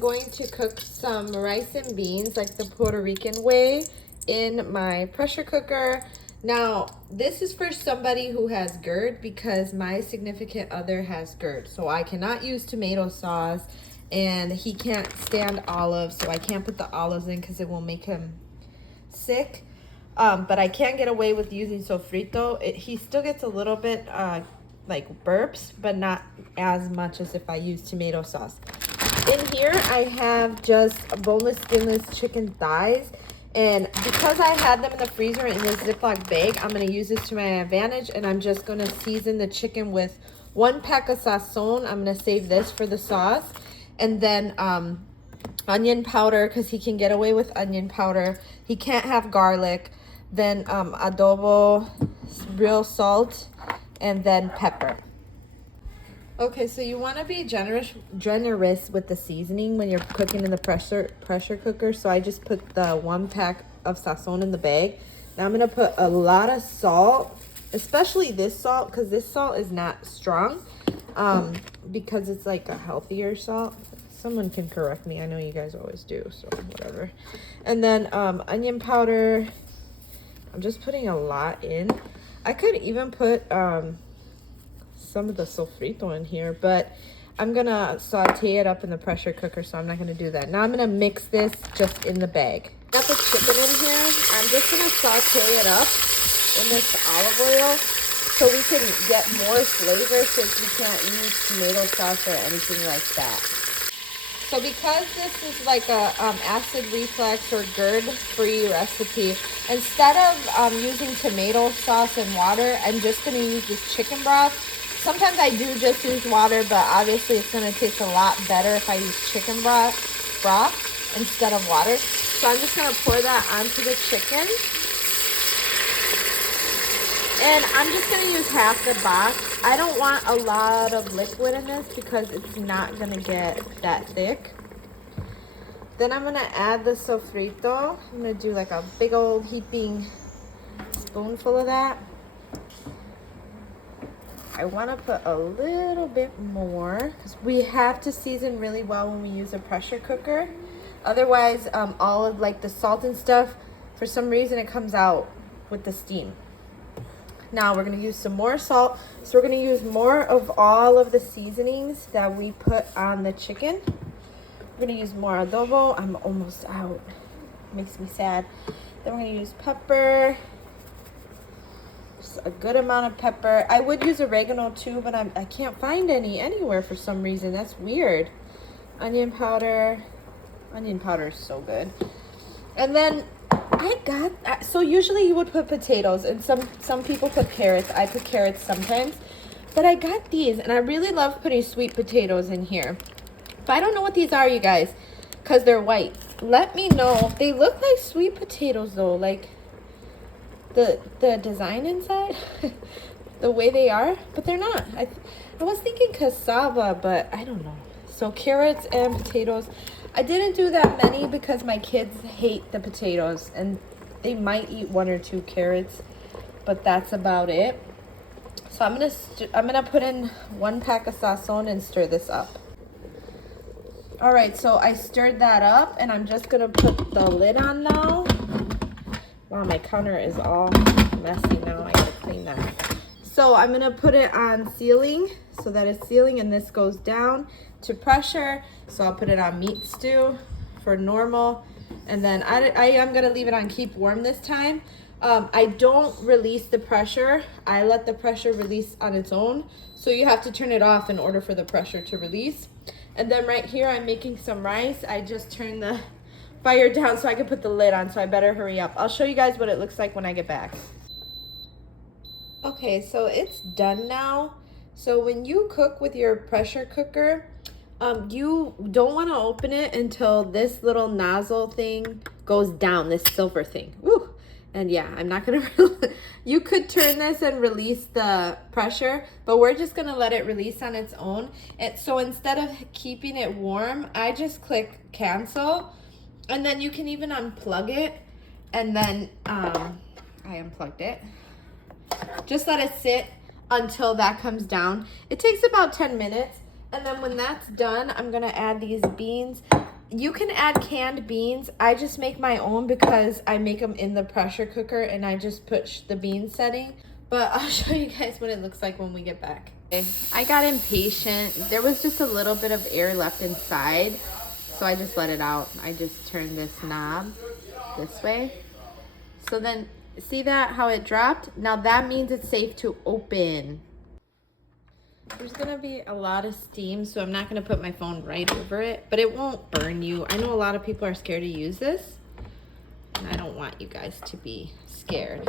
going to cook some rice and beans like the Puerto Rican way in my pressure cooker. Now, this is for somebody who has Gerd because my significant other has Gerd. So I cannot use tomato sauce and he can't stand olives. So I can't put the olives in because it will make him sick. But I can get away with using sofrito. He still gets a little bit like burps, but not as much as if I use tomato sauce. In here, I have just boneless, skinless chicken thighs. And because I had them in the freezer in this Ziploc bag, I'm going to use this to my advantage. And I'm just going to season the chicken with 1 pack of sazon. I'm going to save this for the sauce. And then onion powder, because he can get away with onion powder. He can't have garlic. Then adobo, real salt, and then pepper. Okay, so you want to be generous with the seasoning when you're cooking in the pressure cooker. So I just put the 1 pack of sazon in the bag. Now I'm going to put a lot of salt, especially this salt, because this salt is not strong, because it's like a healthier salt. Someone can correct me. I know you guys always do, so whatever. And then onion powder. I'm just putting a lot in. I could even put some of the sofrito in here, but I'm gonna saute it up in the pressure cooker, so I'm not gonna do that. Now I'm gonna mix this just in the bag. Got the chicken in here. I'm just gonna saute it up in this olive oil so we can get more flavor, since we can't use tomato sauce or anything like that. So because this is like a acid reflux or GERD-free recipe, instead of using tomato sauce and water, I'm just gonna use this chicken broth. Sometimes I do just use water, but obviously it's going to taste a lot better if I use chicken broth instead of water. So I'm just going to pour that onto the chicken. And I'm just going to use half the box. I don't want a lot of liquid in this because it's not going to get that thick. Then I'm going to add the sofrito. I'm going to do like a big old heaping spoonful of that. I want to put a little bit more because we have to season really well when we use a pressure cooker. Otherwise, all of like the salt and stuff, for some reason it comes out with the steam. Now we're going to use some more salt. So we're going to use more of all of the seasonings that we put on the chicken. We're going to use more adobo. I'm almost out. Makes me sad. Then we're going to use pepper. A good amount of pepper. I would use oregano too, but I can't find any anywhere for some reason. That's weird. Onion powder. Onion powder is so good. And then so usually you would put potatoes, and some people put carrots. I put carrots sometimes, but I got these, and I really love putting sweet potatoes in here. But I don't know what these are, you guys, because they're white. Let me know. They look like sweet potatoes though, like the design inside, the way they are, but they're not. I was thinking cassava, but I don't know. So carrots and potatoes. I didn't do that many because my kids hate the potatoes, and they might eat 1 or 2 carrots, but that's about it. So I'm gonna put in 1 pack of sazon and stir this up. All right, so I stirred that up, and I'm just gonna put the lid on now. Wow, my counter is all messy now. I gotta clean that. So I'm gonna put it on sealing so that it's sealing, and this goes down to pressure. So I'll put it on meat stew for normal. And then I am gonna leave it on keep warm this time. I don't release the pressure. I let the pressure release on its own. So you have to turn it off in order for the pressure to release. And then right here, I'm making some rice. I just turned the fire down so I can put the lid on, so I better hurry up. I'll show you guys what it looks like when I get back. Okay, so it's done now. So when you cook with your pressure cooker, you don't want to open it until this little nozzle thing goes down, this silver thing. Woo! And yeah, I'm not gonna you could turn this and release the pressure, but we're just gonna let it release on its own. And so instead of keeping it warm, I just click cancel. And then you can even unplug it, and then I unplugged it. Just let it sit until that comes down. It takes about 10 minutes. And then when that's done, I'm gonna add these beans. You can add canned beans. I just make my own because I make them in the pressure cooker and I just put the bean setting. But I'll show you guys what it looks like when we get back. Okay. I got impatient. There was just a little bit of air left inside, so I just let it out. I just turned this knob this way. So then, see that, how it dropped? Now that means it's safe to open. There's gonna be a lot of steam, so I'm not gonna put my phone right over it, but it won't burn you. I know a lot of people are scared to use this, and I don't want you guys to be scared.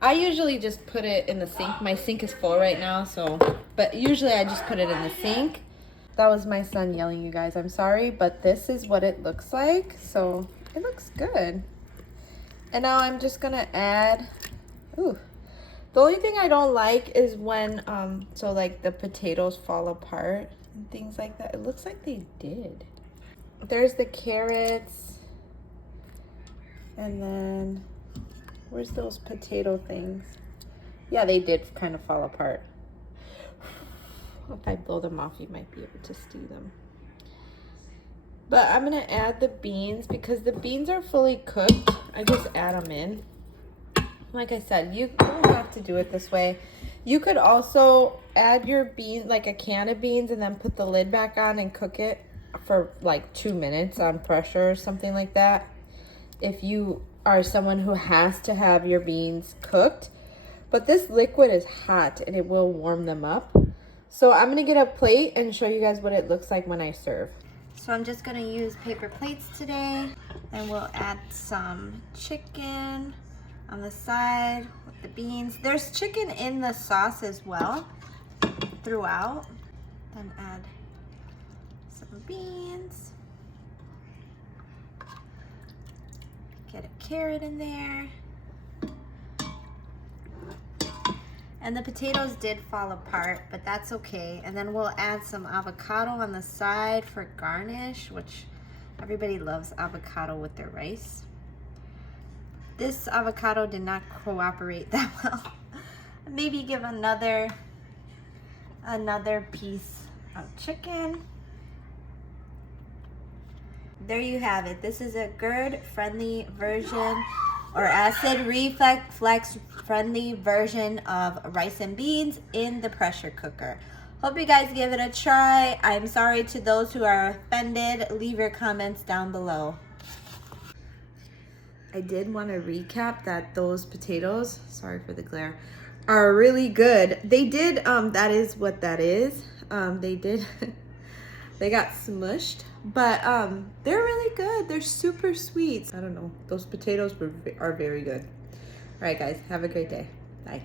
I usually just put it in the sink. My sink is full right now, but usually I just put it in the sink. That was my son yelling, you guys. I'm sorry, but this is what it looks like. So it looks good. And now I'm just gonna add, the only thing I don't like is when, so like the potatoes fall apart and things like that. It looks like they did. There's the carrots. And then, where's those potato things? Yeah, they did kind of fall apart. If I blow them off, you might be able to see them. But I'm gonna add the beans because the beans are fully cooked. I just add them in. Like I said, you don't have to do it this way. You could also add your beans, like a can of beans, and then put the lid back on and cook it for like 2 minutes on pressure or something like that. If you are someone who has to have your beans cooked. But this liquid is hot and it will warm them up. So I'm gonna get a plate and show you guys what it looks like when I serve. So I'm just gonna use paper plates today, and we'll add some chicken on the side with the beans. There's chicken in the sauce as well throughout. Then add some beans. Get a carrot in there. And the potatoes did fall apart, but that's okay. And then we'll add some avocado on the side for garnish, which everybody loves avocado with their rice. This avocado did not cooperate that well. Maybe give another piece of chicken. There you have it. This is a Gerd friendly version, or acid reflux friendly version of rice and beans in the pressure cooker. Hope you guys give it a try. I'm sorry to those who are offended. Leave your comments down below. I did want to recap that those potatoes, sorry for the glare, are really good. They did, that is what that is. They did, they got smushed, but they're really good. They're super sweet. I don't know, those potatoes are very good. All right, guys, have a great day. Bye.